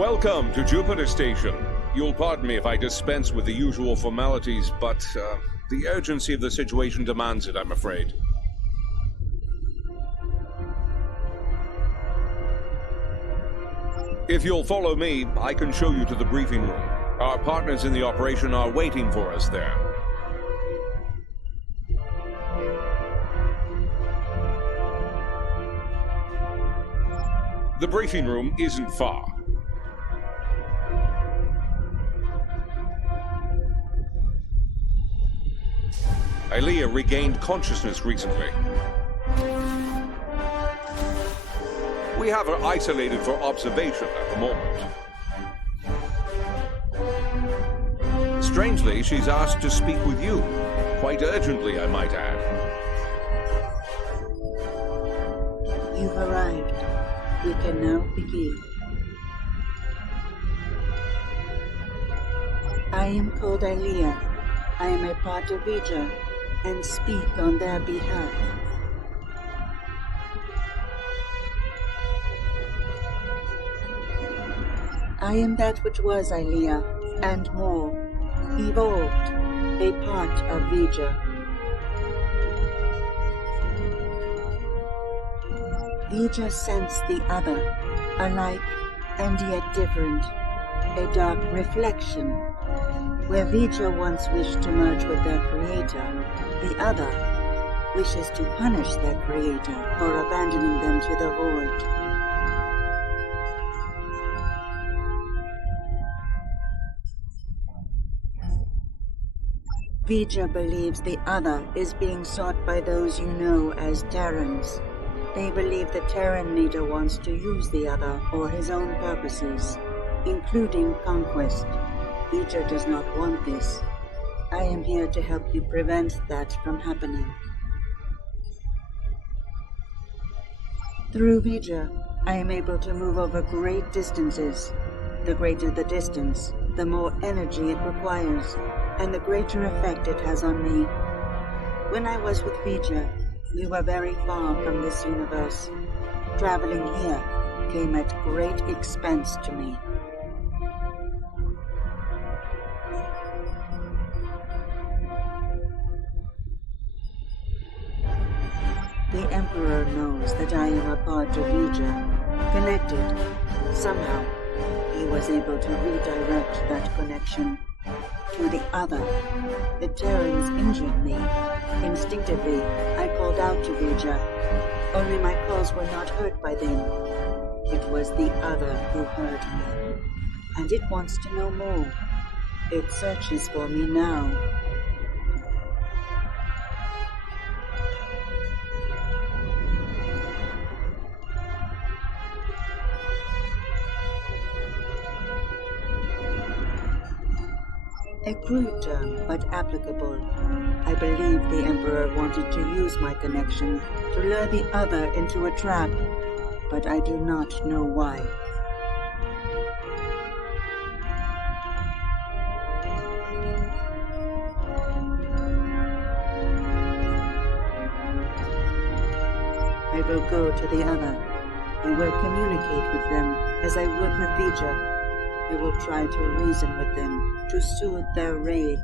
Welcome to Jupiter Station. You'll pardon me if I dispense with the usual formalities, but the urgency of the situation demands it, I'm afraid. If you'll follow me, I can show you to the briefing room. Our partners in the operation are waiting for us there. The briefing room isn't far. Aelia regained consciousness recently. We have her isolated for observation at the moment. Strangely, she's asked to speak with you. Quite urgently, I might add. You've arrived. We can now begin. I am called Aelia. I am a part of Vija, and speak on their behalf. I am that which was Aelia, and more, evolved, a part of Vija. Vija sense the other, alike and yet different, a dark reflection. Where Vija once wished to merge with their creator, the other wishes to punish their creator for abandoning them to the void. Vija believes the other is being sought by those you know as Terrans. They believe the Terran leader wants to use the other for his own purposes, including conquest. Vija does not want this. I am here to help you prevent that from happening. Through Vija, I am able to move over great distances. The greater the distance, the more energy it requires, and the greater effect it has on me. When I was with Vija, we were very far from this universe. Traveling here came at great expense to me. The Emperor knows that I am a part of Vija, connected. Somehow, he was able to redirect that connection to the other. The Terrans injured me. Instinctively, I called out to Vija. Only my calls were not heard by them. It was the other who heard me. And it wants to know more. It searches for me now. A crude term, but applicable. I believe the Emperor wanted to use my connection to lure the other into a trap, but I do not know why. I will go to the other. I will communicate with them as I would with Vija. I will try to reason with them, to soothe their rage,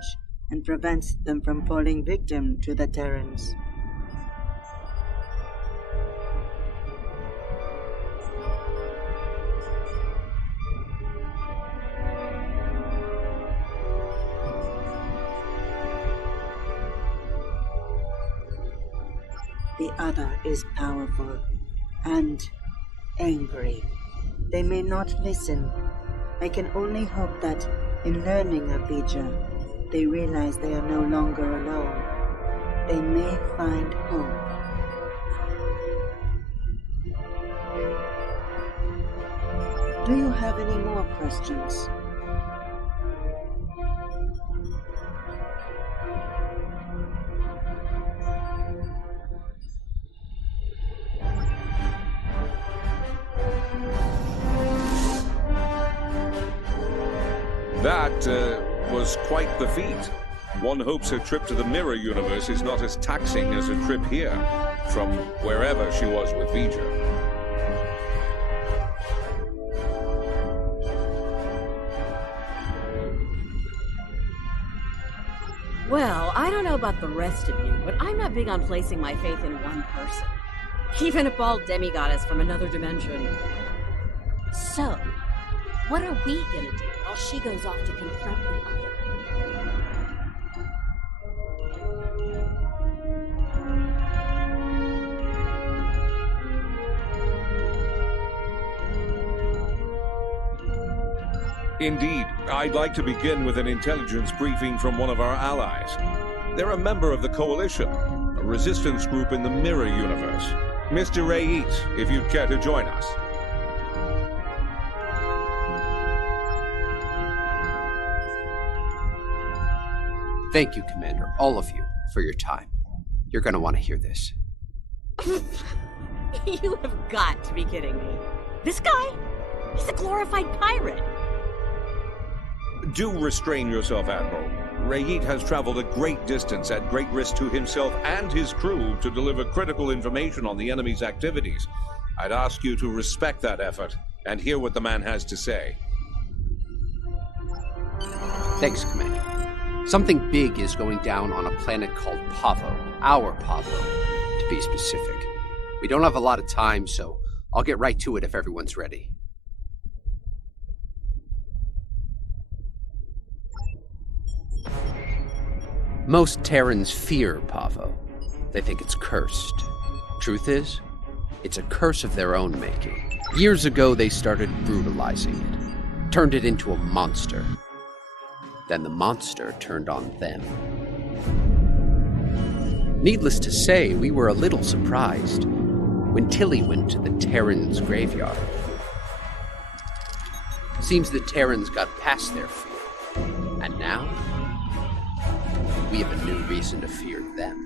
and prevent them from falling victim to the Terrans. The other is powerful and angry. They may not listen. I can only hope that, in learning of Vija, they realize they are no longer alone. They may find hope. Do you have any more questions? That was quite the feat. One hopes her trip to the mirror universe is not as taxing as a trip here, from wherever she was with Vija. Well, I don't know about the rest of you, but I'm not big on placing my faith in one person. Even a bald demigoddess from another dimension. So, what are we gonna do while she goes off to confront the other? Indeed, I'd like to begin with an intelligence briefing from one of our allies. They're a member of the Coalition, a resistance group in the Mirror Universe. Mr. Rayit, if you'd care to join us. Thank you, Commander, all of you, for your time. You're gonna want to hear this. You have got to be kidding me. This guy? He's a glorified pirate. Do restrain yourself, Admiral. Rayit has traveled a great distance at great risk to himself and his crew to deliver critical information on the enemy's activities. I'd ask you to respect that effort and hear what the man has to say. Thanks, Commander. Something big is going down on a planet called Pavo. Our Pavo, to be specific. We don't have a lot of time, so I'll get right to it if everyone's ready. Most Terrans fear Pavo. They think it's cursed. Truth is, it's a curse of their own making. Years ago, they started brutalizing it, turned it into a monster. Then the monster turned on them. Needless to say, we were a little surprised when Tilly went to the Terrans' graveyard. Seems the Terrans got past their fear, and now we have a new reason to fear them.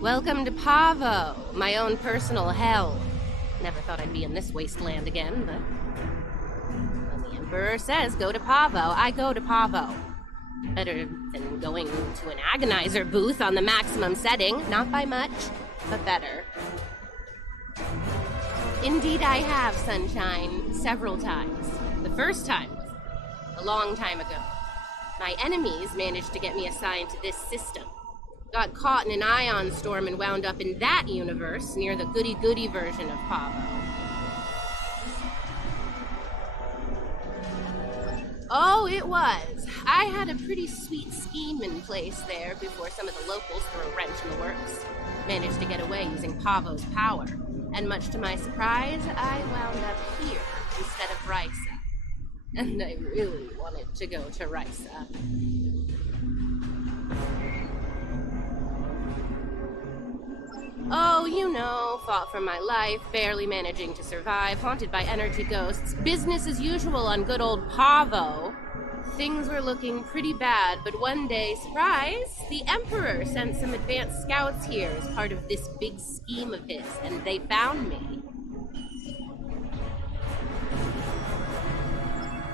Welcome to Pavo, my own personal hell. Never thought I'd be in this wasteland again, but when the Emperor says go to Pavo, I go to Pavo. Better than going to an agonizer booth on the maximum setting. Not by much, but better. Indeed I have, Sunshine, several times. The first time was a long time ago. My enemies managed to get me assigned to this system. Got caught in an ion storm and wound up in that universe near the goody-goody version of Pavo. Oh, it was. I had a pretty sweet scheme in place there before some of the locals threw a wrench in the works. Managed to get away using Pavo's power. And much to my surprise, I wound up here instead of Risa. And I really wanted to go to Risa. Oh, you know, fought for my life, barely managing to survive, haunted by energy ghosts, business as usual on good old Pavo. Things were looking pretty bad, but one day, surprise, the Emperor sent some advanced scouts here as part of this big scheme of his, and they found me.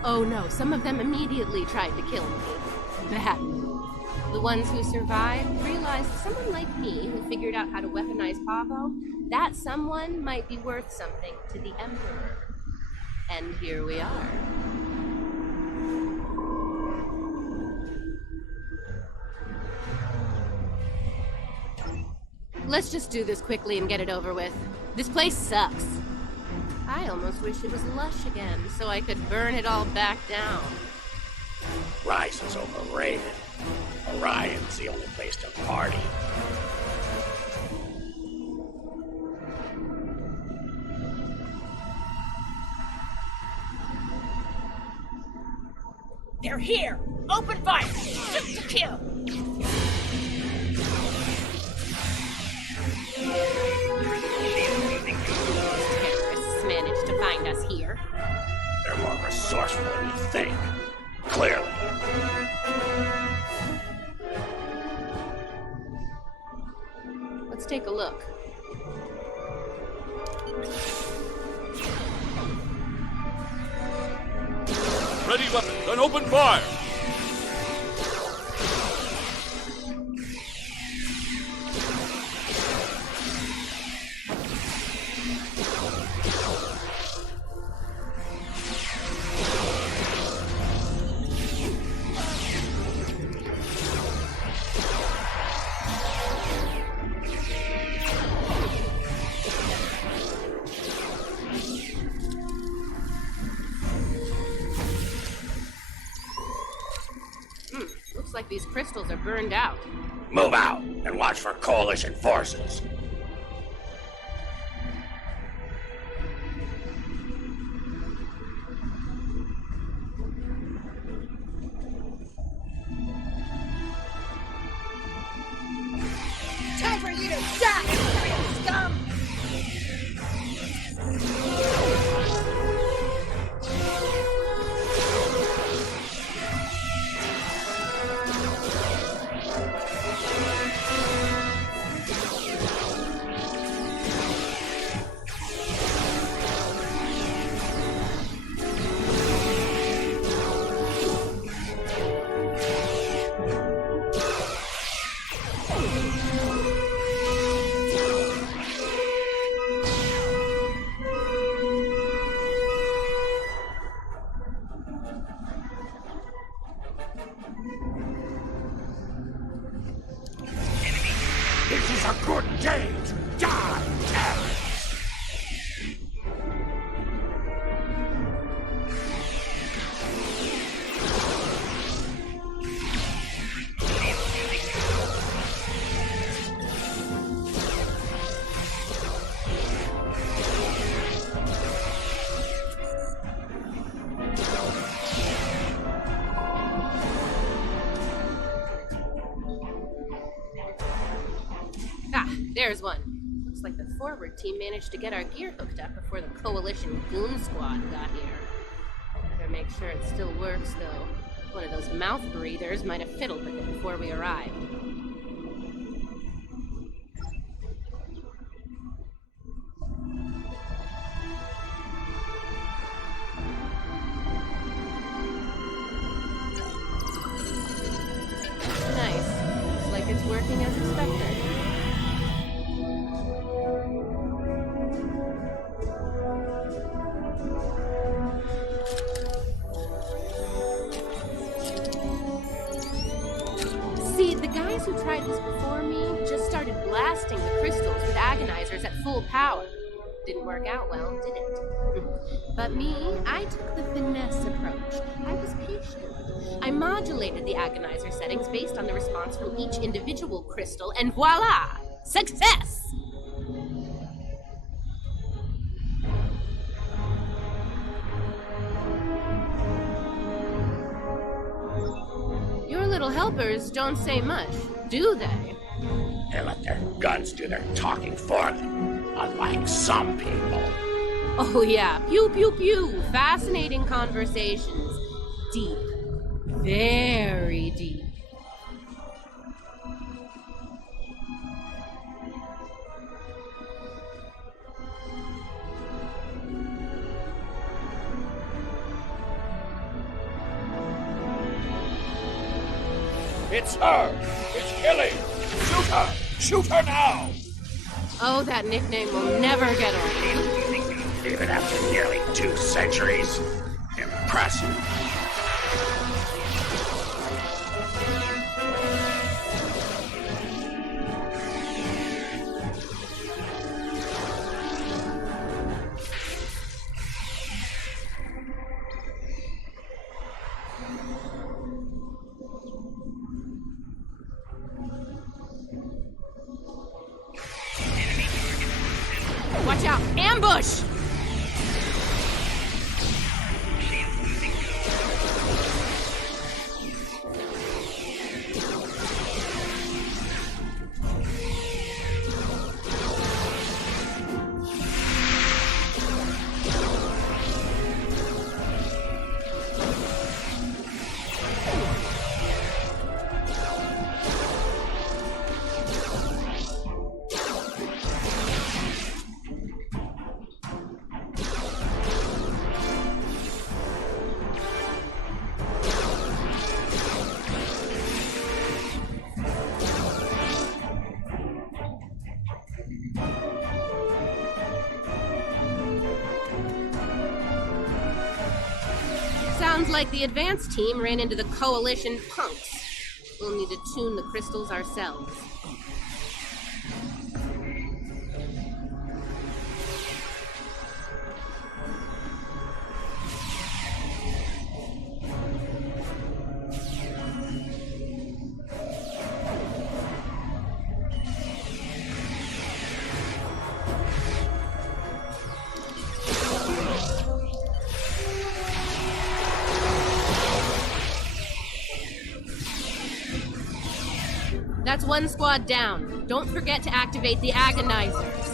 Oh no, some of them immediately tried to kill me. Bad move. The ones who survived realized someone like me who figured out how to weaponize Pavo, that someone might be worth something to the Emperor. And here we are. Let's just do this quickly and get it over with. This place sucks. I almost wish it was lush again, so I could burn it all back down. Rice is overrated. Orion's the only place to party. They're here! Open fire! Shoot to kill! Terrorists managed to find us here. They're more resourceful than you think. Clearly. Let's take a look. Ready weapon, then open fire! like these crystals are burned out. Move out and watch for Coalition forces. Time for you to die, scum! This is a good day to die, Terran! Ah, there's one. Looks like the forward team managed to get our gear hooked up before the Coalition goon squad got here. Better make sure it still works, though. One of those mouth breathers might have fiddled with it before we arrived. Nice. Looks like it's working as expected. See, the guys who tried this before me just started blasting the crystals with agonizers at full power. Didn't work out well, did it? But me, I took the finesse approach. I was patient. I modulated the agonizer settings based on the response from each individual crystal, and voila! Success! Your little helpers don't say much, do they? They let their guns do their talking for them, unlike some people. Oh yeah, pew pew pew, fascinating conversations. Deep. Very deep. It's her! It's Killy! Shoot her! Shoot her now! Oh, that nickname will never get old. Even after nearly 2 centuries. Impressive. Watch out! Ambush! Sounds like the advance team ran into the Coalition punks. We'll need to tune the crystals ourselves. That's one squad down. Don't forget to activate the agonizers.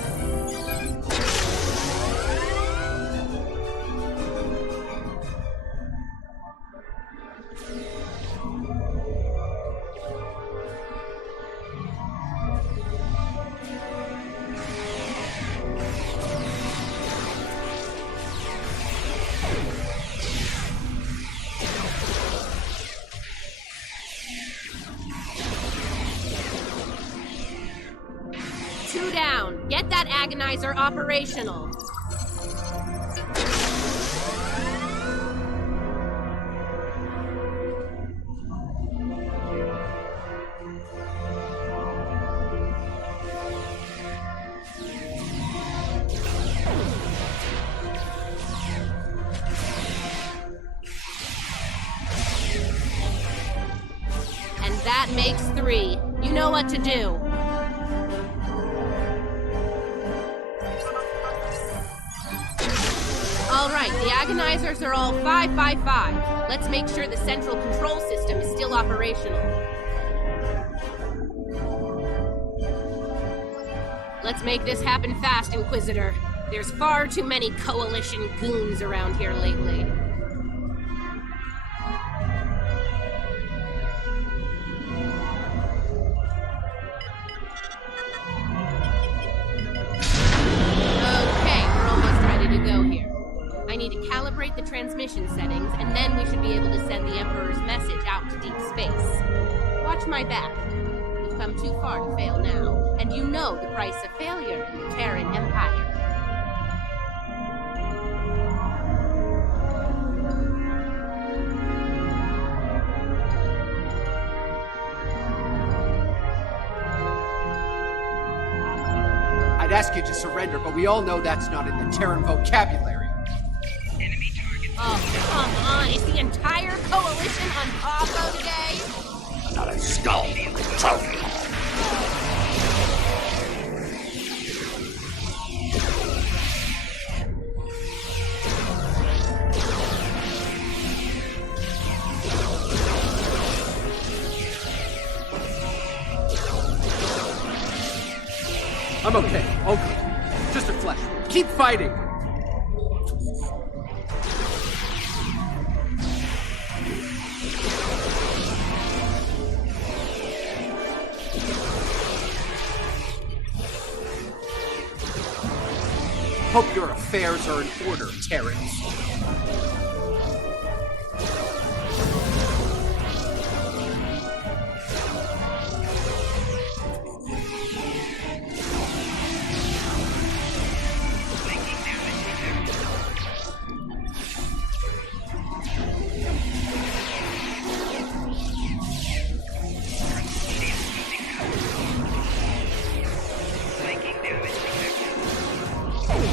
Two down. Get that agonizer operational. And that makes 3. You know what to do. Alright, the agonizers are all 555. Let's make sure the central control system is still operational. Let's make this happen fast, Inquisitor. There's far too many Coalition goons around here lately. I need to calibrate the transmission settings, and then we should be able to send the Emperor's message out to deep space. Watch my back. We've come too far to fail now, and you know the price of failure in the Terran Empire. I'd ask you to surrender, but we all know that's not in the Terran vocabulary. Oh, come on. Is the entire Coalition on Pavo today? Another skull. Trophy. I'm okay. All good. Just a flesh wound. Keep fighting! Hope your affairs are in order, Terrans.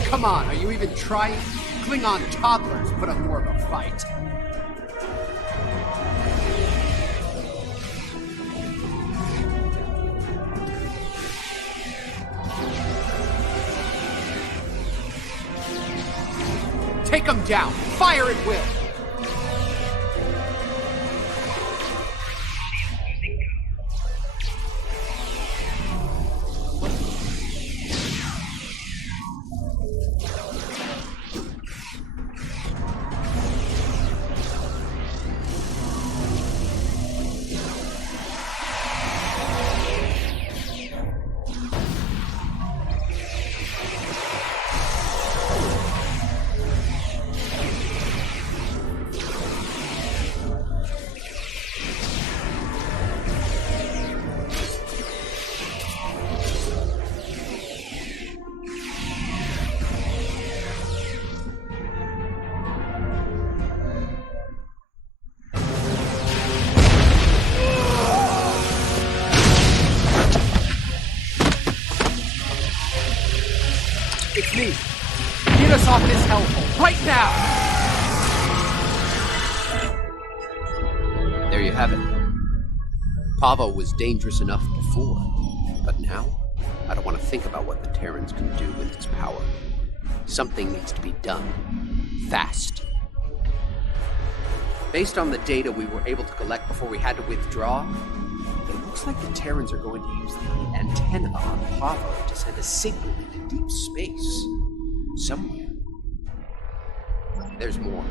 Come on, are you even trying? Klingon toddlers put up more of a fight. Take them down! Fire at will! It's me. Get us off this hellhole, right now! There you have it. Pavo was dangerous enough before, but now, I don't want to think about what the Terrans can do with its power. Something needs to be done. Fast. Based on the data we were able to collect before we had to withdraw, It looks like the Terrans are going to use the antenna on Pavo to send a signal into deep space. Somewhere. There's more.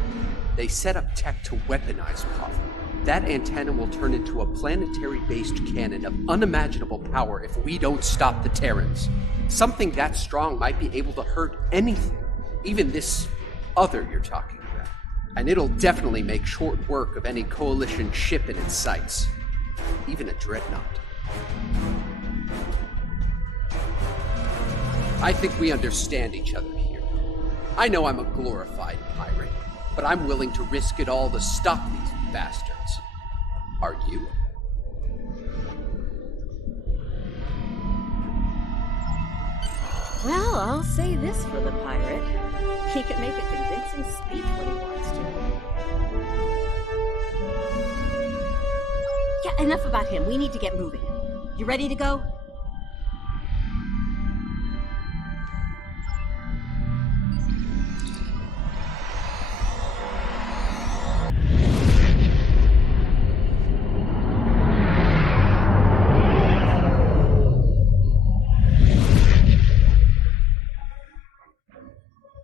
They set up tech to weaponize Pavo. That antenna will turn into a planetary-based cannon of unimaginable power if we don't stop the Terrans. Something that strong might be able to hurt anything, even this other you're talking about. And it'll definitely make short work of any Coalition ship in its sights. Even a dreadnought. I think we understand each other here. I know I'm a glorified pirate, but I'm willing to risk it all to stop these bastards. Are you? Well, I'll say this for the pirate. He can make a convincing speech when he wants to. Yeah, enough about him. We need to get moving. You ready to go?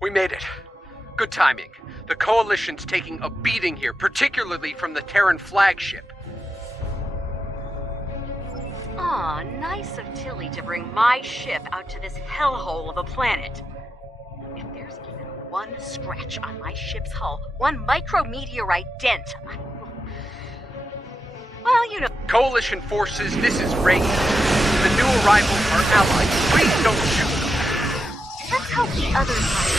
We made it. Good timing. The Coalition's taking a beating here, particularly from the Terran flagship. Aw, nice of Tilly to bring my ship out to this hellhole of a planet. If there's even one scratch on my ship's hull, one micrometeorite dent, well, you know. Coalition forces, this is Reagan. The new arrivals are allies. Please don't shoot them. Let's hope the other side.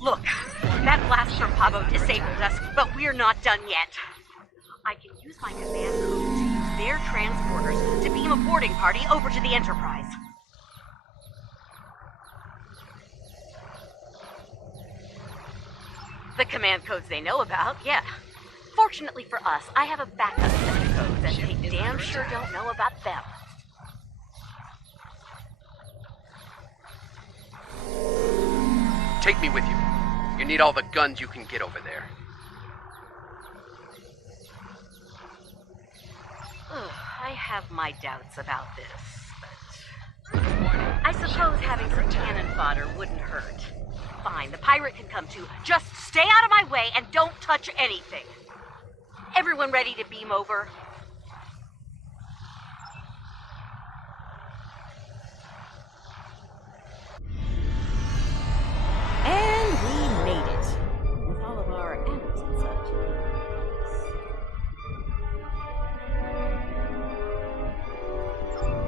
Look, that blast from Pavo disabled us, but we're not done yet. I can use my command code to use their transporters to beam a boarding party over to the Enterprise. The command codes they know about, yeah. Fortunately for us, I have a backup set of codes, and they damn sure don't know about them. Take me with you. You need all the guns you can get over there. I have my doubts about this, but I suppose having some cannon fodder wouldn't hurt. Fine, the pirate can come too. Just stay out of my way and don't touch anything. Everyone ready to beam over? And we made it. With all of our animals and such.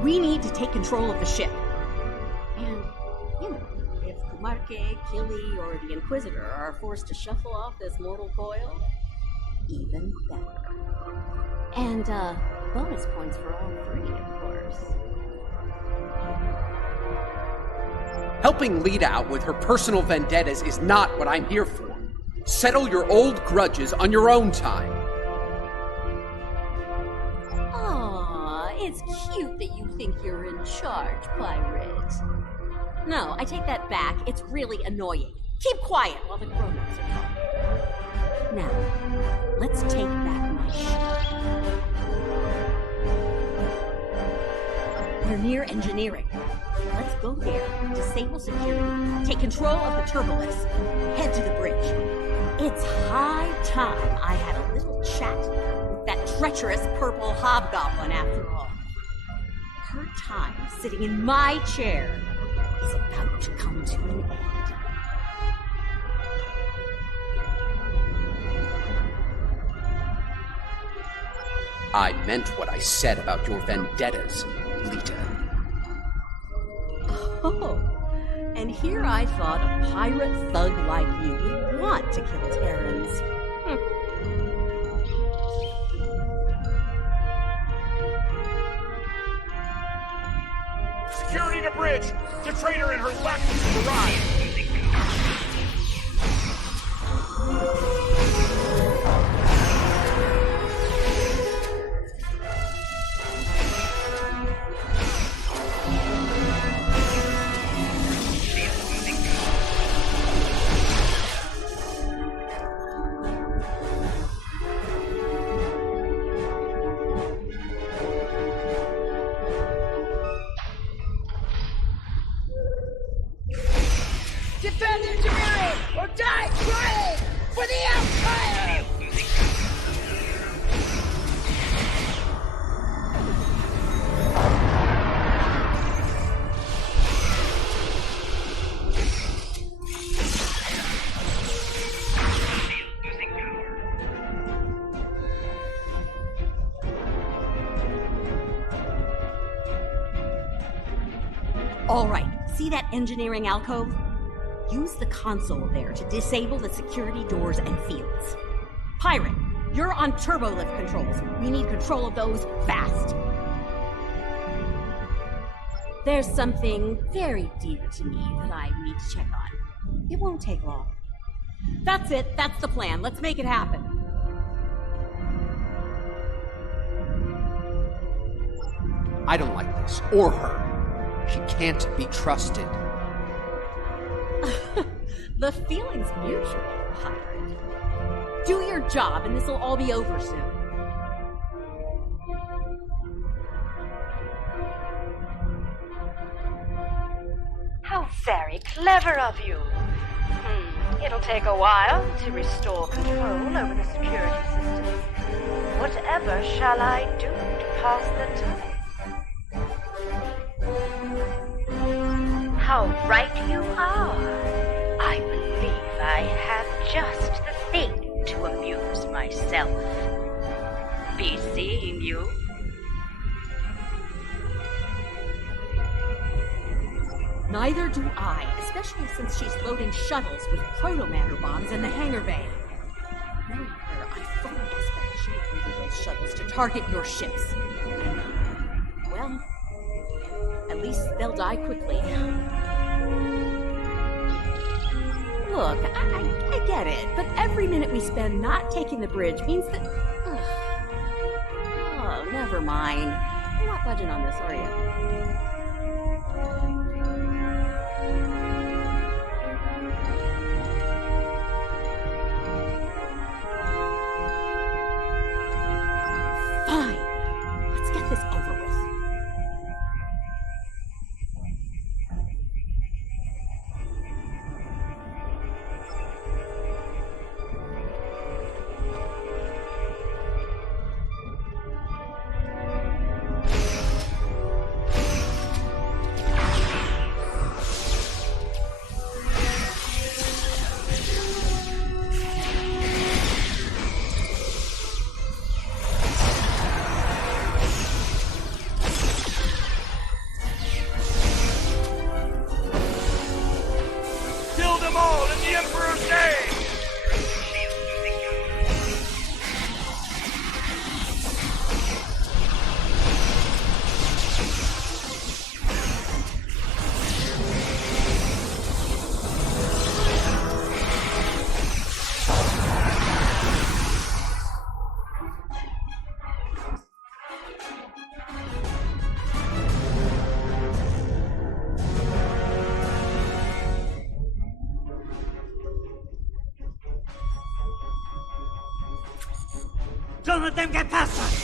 We need to take control of the ship. And, you know, if Kumarke, Kili, or the Inquisitor are forced to shuffle off this mortal coil, even better. And, bonus points for all three, of course. Helping Lita out with her personal vendettas is not what I'm here for. Settle your old grudges on your own time. Aw, it's cute that you think you're in charge, Pirate. No, I take that back. It's really annoying. Keep quiet while the grown-ups are talking. Now, let's take back my ship. We're near engineering. Let's go there, disable security, take control of the turbolifts, head to the bridge. It's high time I had a little chat with that treacherous purple hobgoblin after all. Her time sitting in my chair is about to come to an end. I meant what I said about your vendettas, Lita. Oh, and here I thought a pirate thug like you would want to kill Terrans. Security to bridge! The traitor and her lackeys have arrived! Defend engineering or die trying for the Empire! All right, see that engineering alcove? Use the console there to disable the security doors and fields. Pirate, you're on turbolift controls. We need control of those fast. There's something very dear to me that I need to check on. It won't take long. That's it. That's the plan. Let's make it happen. I don't like this, or her. She can't be trusted. The feeling's mutual, Pirate. Do your job and this'll all be over soon. How very clever of you. It'll take a while to restore control over the security systems. Whatever shall I do to pass the time? How right you are. I believe I have just the thing to amuse myself. Be seeing you. Neither do I, especially since she's loading shuttles with proto-matter bombs in the hangar bay. Knowing her, I fully expect she'll order those shuttles to target your ships. And, well, at least they'll die quickly. Look, I get it, but every minute we spend not taking the bridge means that... Oh, never mind. You're not budging on this, are you? Fine. Let's get this over with. Don't let them get past us!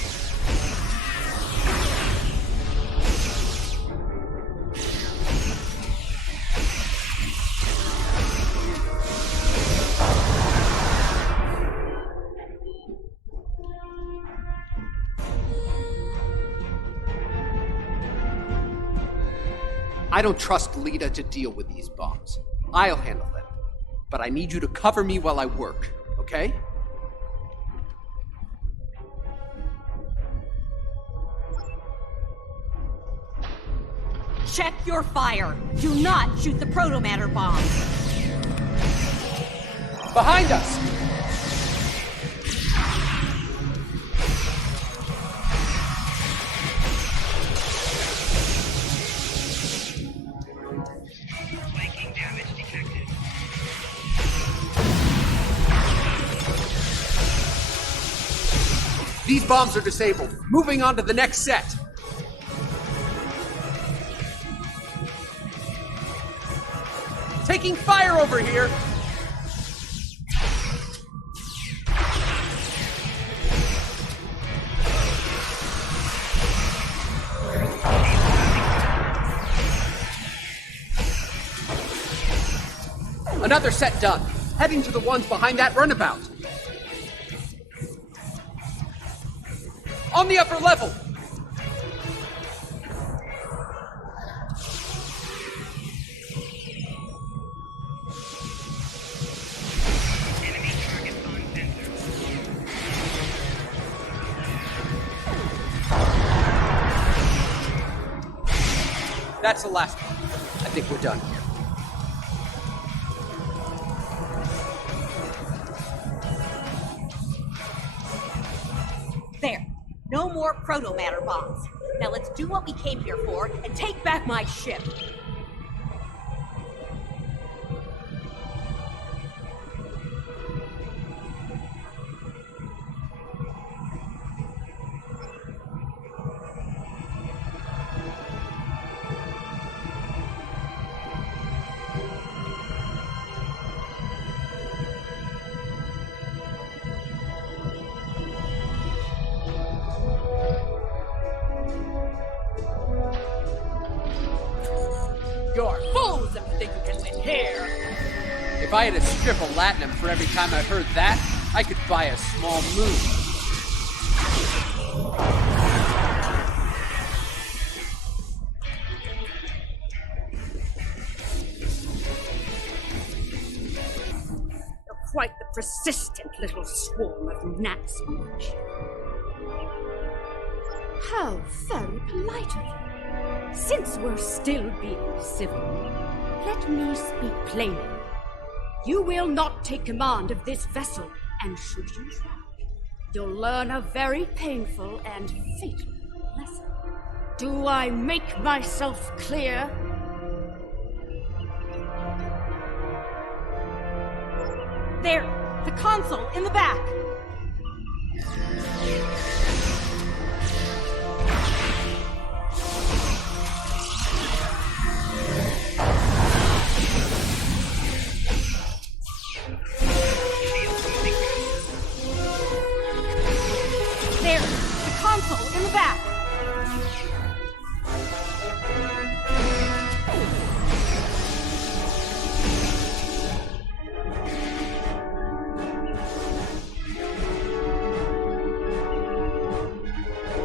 I don't trust Lita to deal with these bombs. I'll handle them. But I need you to cover me while I work, okay? Check your fire. Do not shoot the protomatter bomb. Behind us! Flanking damage detected. These bombs are disabled. Moving on to the next set. Taking fire over here! Another set done. Heading to the ones behind that runabout. On the upper level! Enemy target on sensor. That's the last one. I think we're done here. There. No more protomatter bombs. Now let's do what we came here for and take back my ship. You're fools if you think you can win here! If I had a strip of latinum for every time I heard that, I could buy a small moon. You're quite the persistent little swarm of gnats, March. How very polite of you. Since we're still being civil, let me speak plainly. You will not take command of this vessel, and should you try, you'll learn a very painful and fatal lesson. Do I make myself clear? There! The console in the back! There! The console in the back!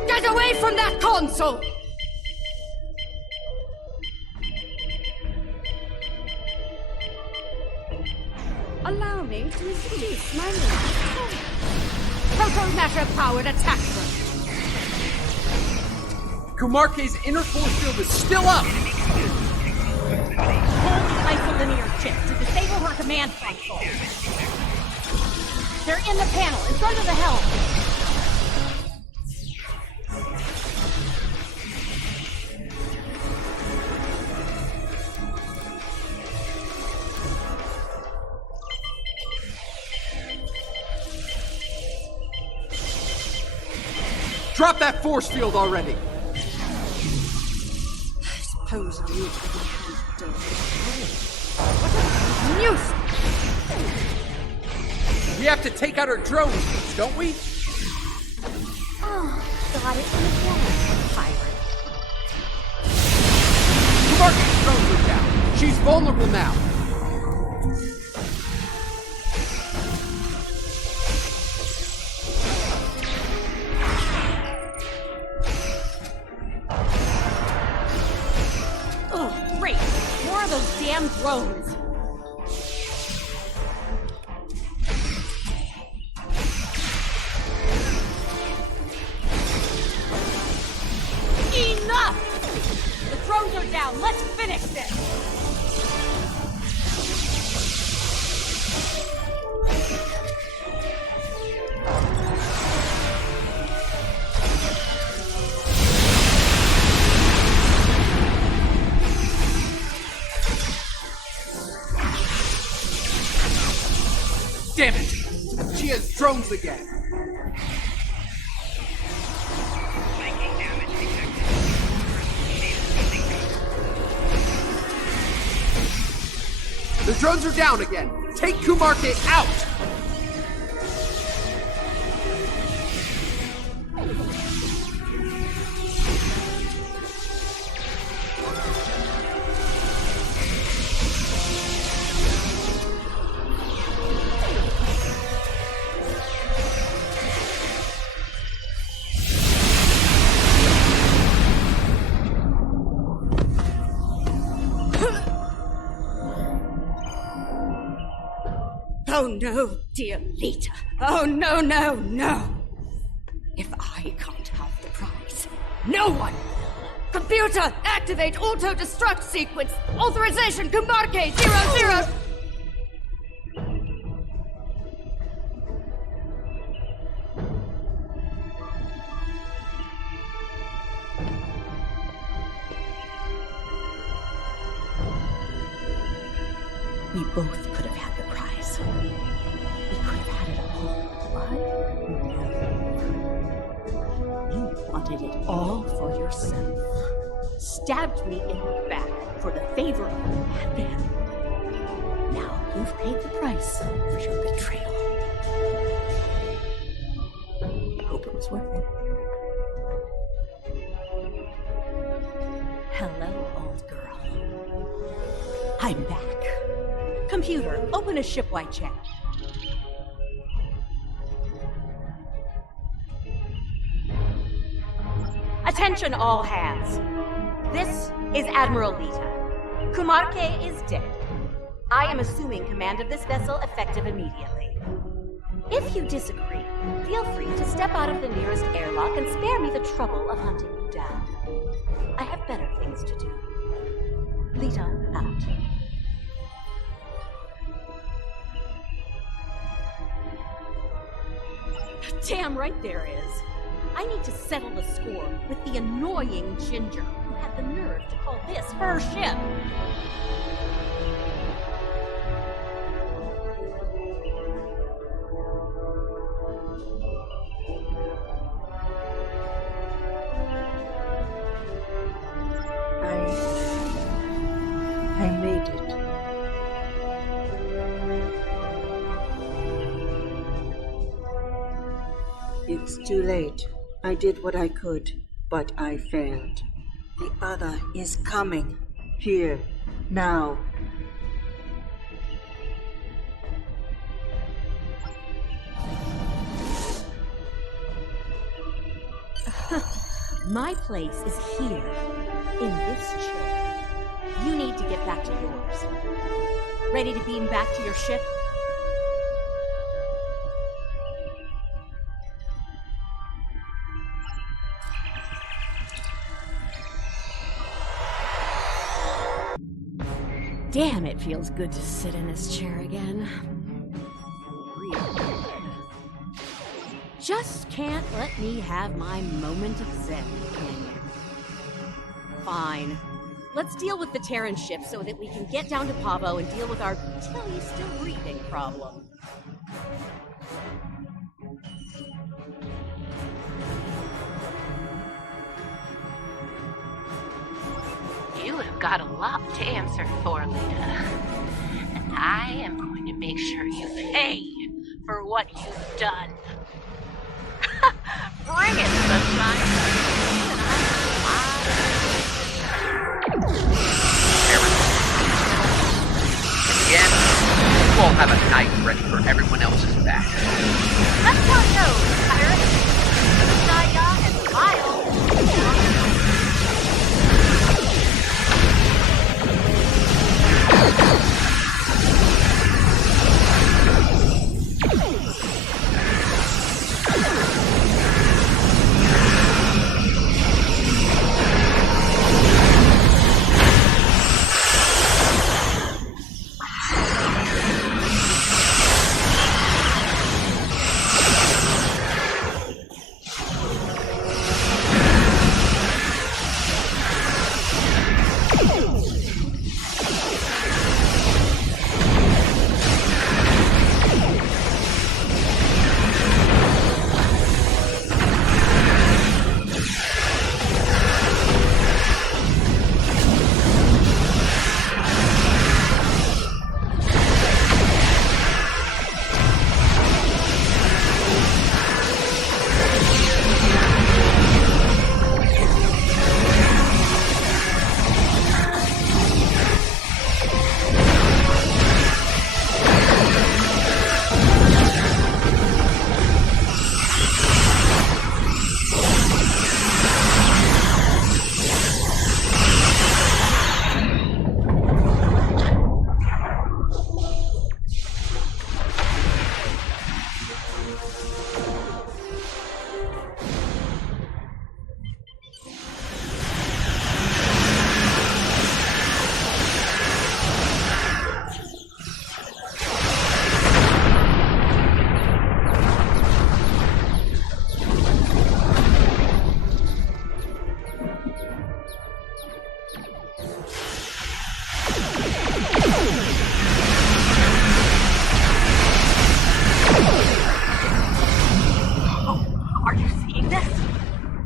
Get away from that console! Allow me to introduce my name. Protomatter-powered attack drone. Kumarke's inner force field is still up! Hold the isolinear chip to disable her command console. They're in the panel, in front of the helm. Drop that force field already! I suppose I'll need to get my hands dirty. What a nuisance! We have to take out her drones first, don't we? got it again, pirate. Marcus drones her down. She's vulnerable now. Oh, great! More of those damn drones! Enough! The drones are down. Let's finish this! Damn it! She has drones again. Making damage detected. The drones are down again. Take Kumarke out! Oh no, dear Lita. Oh no, no, no. If I can't have the prize, no one will. Computer, activate auto-destruct sequence. Authorization, Kumarke 00. We both could have had the prize. We could have had it all. What? No. You wanted it all for yourself. Stabbed me in the back for the favor of a madman. Now you've paid the price for your betrayal. I hope it was worth it. Hello, old girl. I'm back. Computer, open a shipwide chat. Attention all hands. This is Admiral Lita. Kumarke is dead. I am assuming command of this vessel effective immediately. If you disagree, feel free to step out of the nearest airlock and spare me the trouble of hunting you down. I have better things to do. Lita out. Damn right there is. I need to settle the score with the annoying Ginger who had the nerve to call this her ship. I made it. It's too late. I did what I could, but I failed. The other is coming. Here. Now. My place is here, in this chair. You need to get back to yours. Ready to beam back to your ship? Damn, it feels good to sit in this chair again. Real good. Just can't let me have my moment of zen, can you? Fine. Let's deal with the Terran ship so that we can get down to Pavo and deal with our Tilly still breathing problem. You have got a lot to answer for, Lita. And I am going to make sure you pay for what you've done. Bring it, Again, we'll have a knife ready for everyone else's back. Let's go, pirates. Saya and Miles.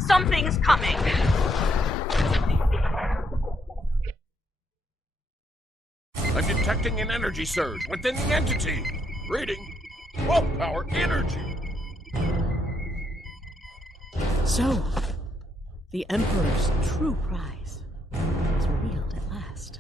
Something's coming. I'm detecting an energy surge within the entity. Reading 12 power energy. So, the Emperor's true prize is revealed at last.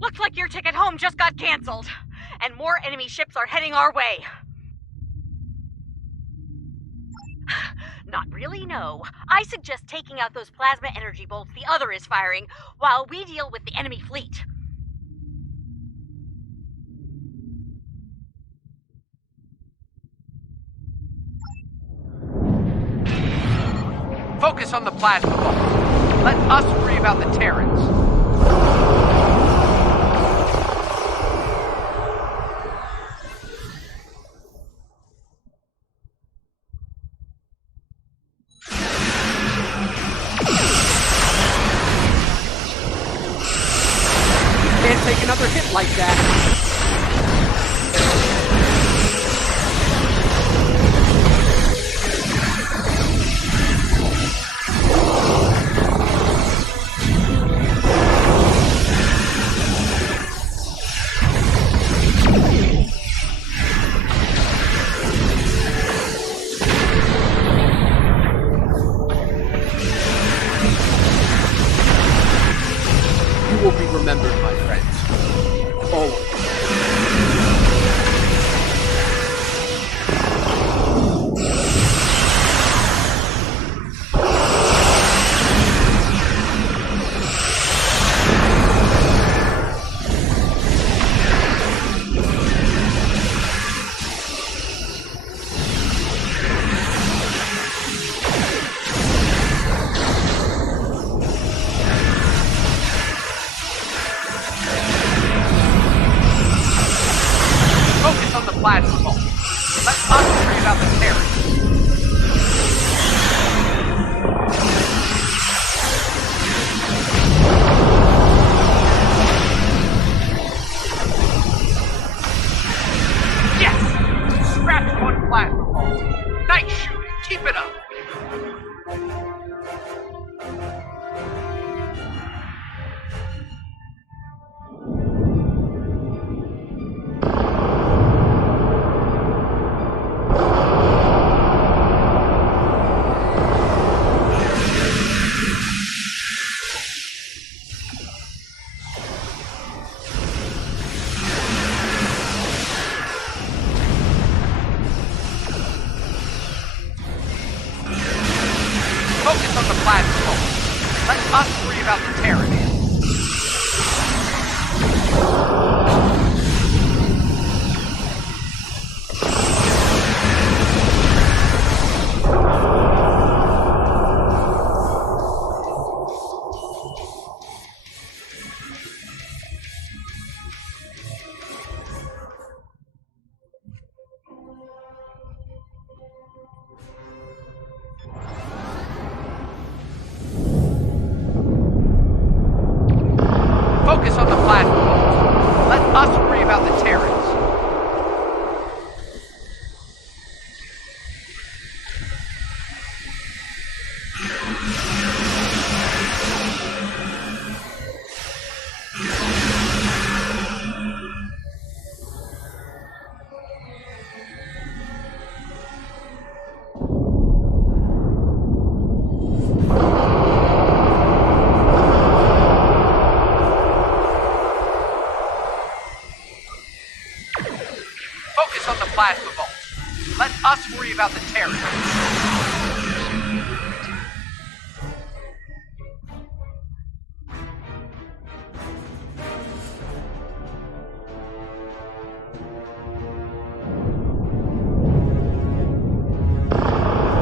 Looks like your ticket home just got canceled, and more enemy ships are heading our way. Not really, no. I suggest taking out those plasma energy bolts the other is firing while we deal with the enemy fleet. Focus on the plasma bolts. Let us worry about the Terrans. Can't take another hit like that. You will be remembered, my friends. Always. worry about the Terran. Focus on the platform. Let us worry about the Terrans. Focus on the plasma vault. Let us worry about the Terrans.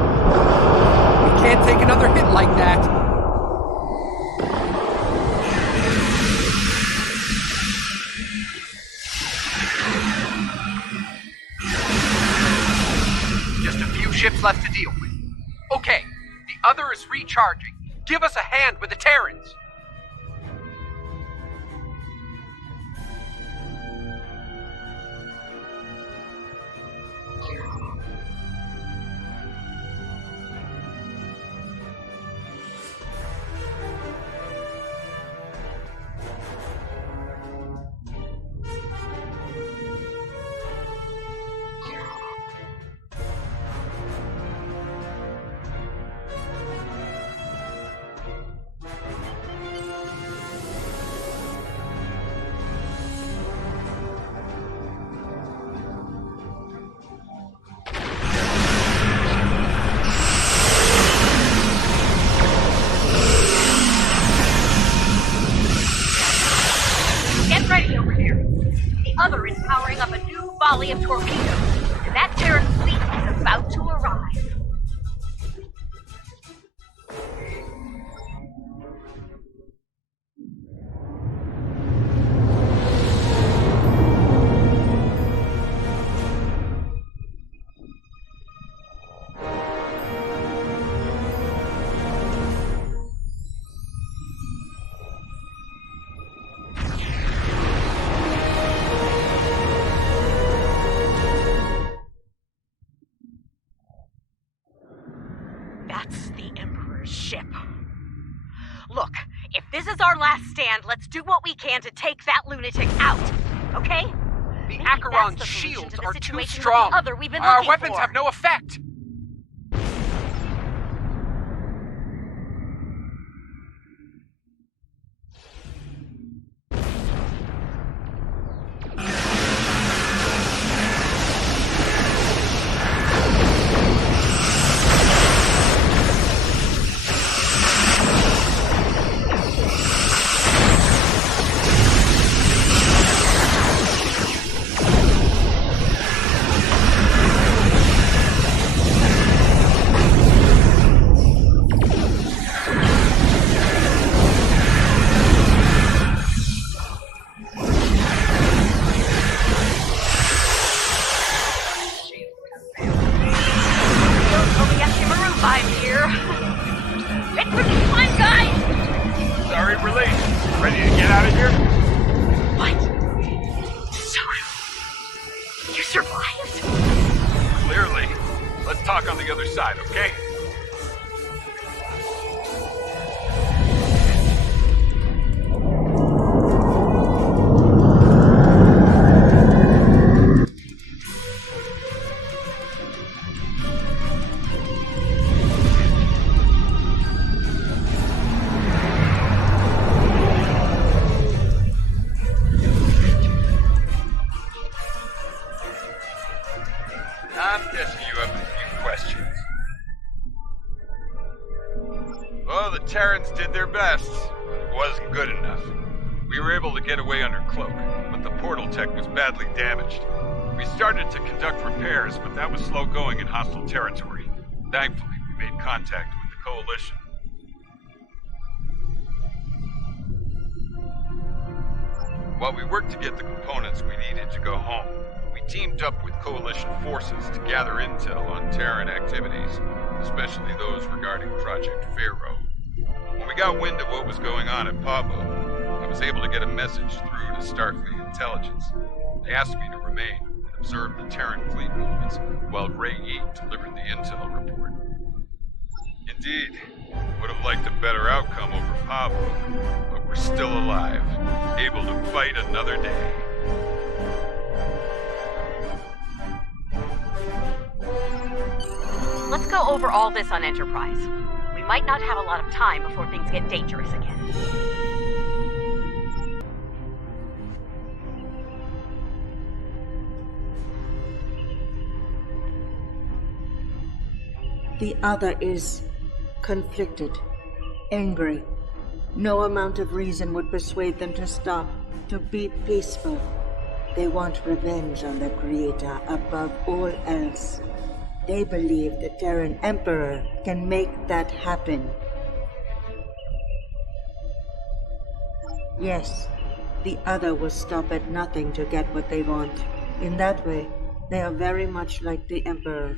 We can't take another hit like that. Just a few ships left to deal with. Okay, the other is recharging. Give us a hand with the Terrans. Get ready over here. The other is powering up a new volley of torpedoes, and that Terran fleet is about to arrive. That's the Emperor's ship. Look, if this is our last stand, let's do what we can to take that lunatic out, okay? The Maybe Acheron's that's the solution shields to the are too situation with strong. the other we've been Our looking weapons for. have no effect. I'm here. It would be fun, guys! Sorry, we're late. Ready to get out of here? What? So, you survived? Clearly. Let's talk on the other side, okay? I'm guessing you have a few questions. wasn't good enough. We were able to get away under cloak, but the portal tech was badly damaged. We started to conduct repairs, but that was slow going in hostile territory. Thankfully, we made contact with the Coalition. While we worked to get the components we needed to go home, we teamed up with Coalition forces to gather intel on Terran activities, especially those regarding Project Pharaoh. When we got wind of what was going on at Pavo, I was able to get a message through to Starfleet Intelligence. They asked me to remain and observe the Terran fleet movements while Ray Yeet delivered the intel report. Indeed, would have liked a better outcome over Pavo, but we're still alive, able to fight another day. Let's go over all this on Enterprise. We might not have a lot of time before things get dangerous again. The other is conflicted, angry. No amount of reason would persuade them to stop, to be peaceful. They want revenge on the Creator above all else. They believe the Terran Emperor can make that happen. Yes, the other will stop at nothing to get what they want. In that way, they are very much like the Emperor.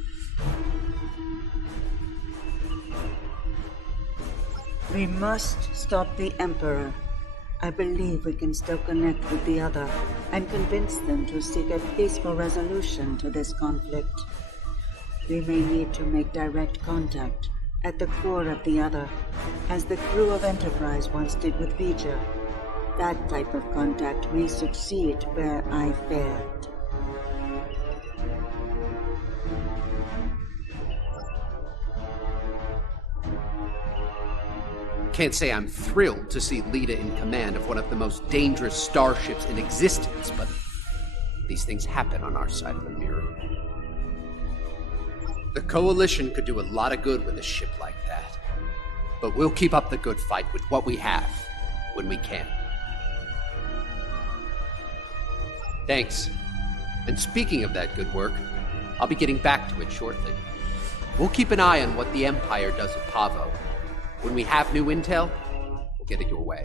We must stop the Emperor. I believe we can still connect with the other and convince them to seek a peaceful resolution to this conflict. We may need to make direct contact at the core of the other, as the crew of Enterprise once did with Vija. That type of contact may succeed where I failed. Can't say I'm thrilled to see Lita in command of one of the most dangerous starships in existence, but these things happen on our side of the mirror. The Coalition could do a lot of good with a ship like that, but we'll keep up the good fight with what we have, when we can. Thanks. And speaking of that good work, I'll be getting back to it shortly. We'll keep an eye on what the Empire does at Pavo. When we have new intel, we'll get it your way.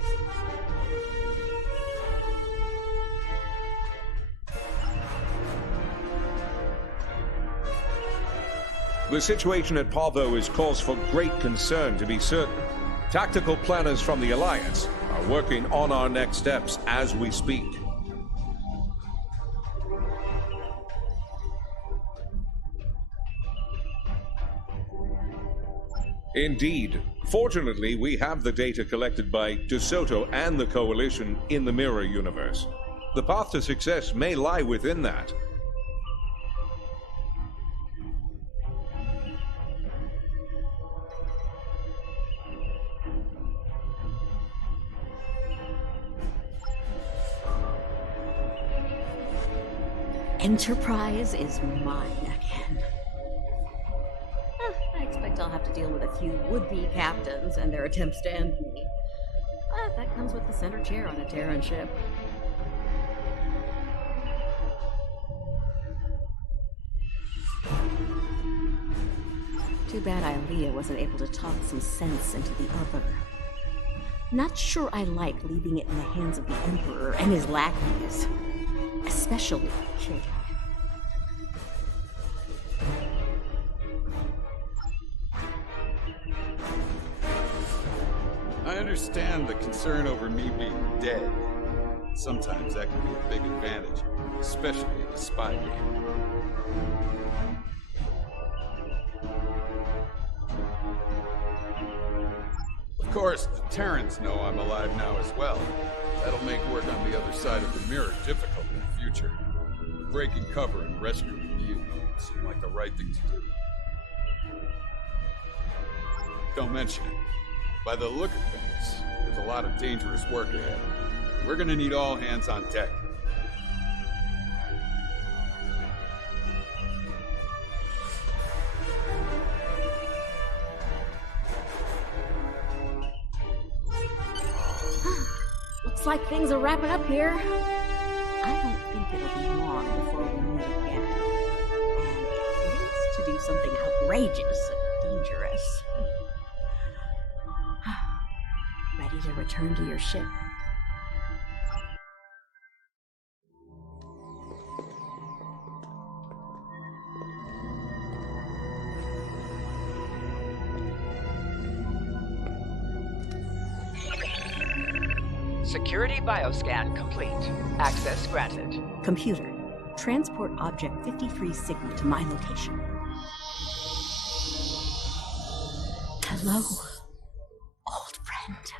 The situation at Pavo is cause for great concern, to be certain. Tactical planners from the Alliance are working on our next steps as we speak. Indeed. Fortunately, we have the data collected by DeSoto and the Coalition in the Mirror Universe. The path to success may lie within that. Enterprise is mine again. I expect I'll have to deal with a few would-be captains and their attempts to end me. But that comes with the center chair on a Terran ship. Too bad Ilea wasn't able to talk some sense into the other. Not sure I like leaving it in the hands of the Emperor and his lackeys. Especially Kid. I understand the concern over me being dead. Sometimes that can be a big advantage, especially in a spy game. Of course, the Terrans know I'm alive now as well. That'll make work on the other side of the mirror difficult in the future. Breaking cover and rescuing you seemed like the right thing to do. Don't mention it. By the look of things, there's a lot of dangerous work ahead. We're gonna need all hands on deck. Looks like things are wrapping up here. I don't think it'll be long before we meet again. And it is to do something outrageous and dangerous. Ready to return to your ship? Security bioscan complete. Access granted. Computer, transport object 53 Sigma to my location. Hello, old friend.